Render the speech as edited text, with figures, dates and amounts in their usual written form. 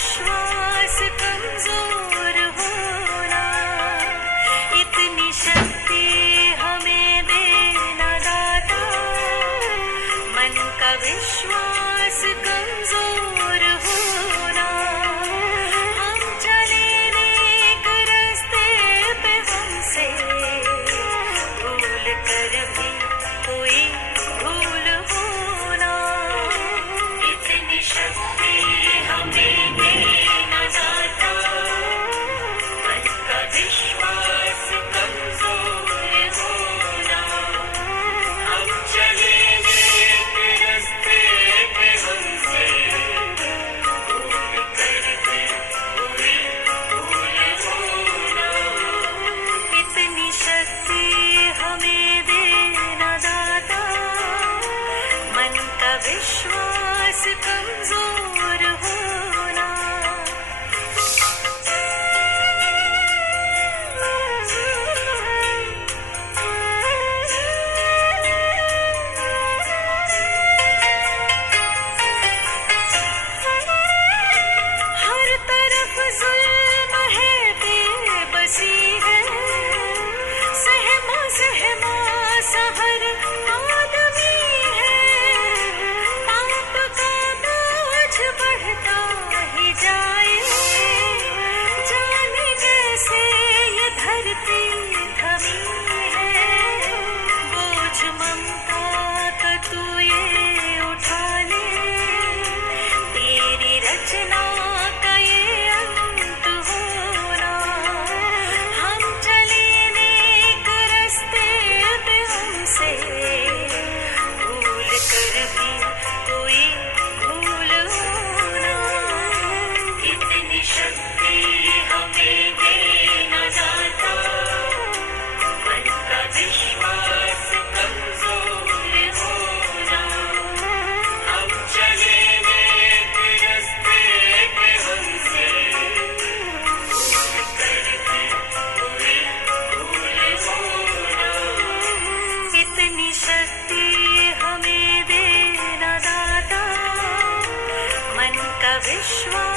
विश्वास कमजोर होना, इतनी शक्ति हमें देना दाता। मन का विश्वास कमजोर होना, हम चले नेक रास्ते पे, हमसे भूल कर भी कोई भूल होना, इतनी शक्ति हमें देना दाता। मन का विश्वास कमजोर होना, हम चले नेक रास्ते पे, हमसे भूल कर भी कोई भूल होना, इतनी शक्ति हमें देना दाता। मन का विश्वास कमजोर होना। हर तरफ जुल्म है, बेबसी है, सहमा सहमा सा हर आदमी है। पाप का बोझ बढ़ता ही जाए, जाने कैसे ये धरती थमी है। बोझ ममता का तू ये उठा ले, तेरी रचना का ये अंत होना। हम चले नेक रास्ते पे, हमसे भूल कर भी कोई भूल होना, इतनी शक्ति हमें देना दाता। मन का विश्वास कमजोर होना, हम चले नेक रास्ते पे, हमसे भूल कर भी कोई भूल होना, इतनी शक्ति हमें देना दाता। मन का विश्वास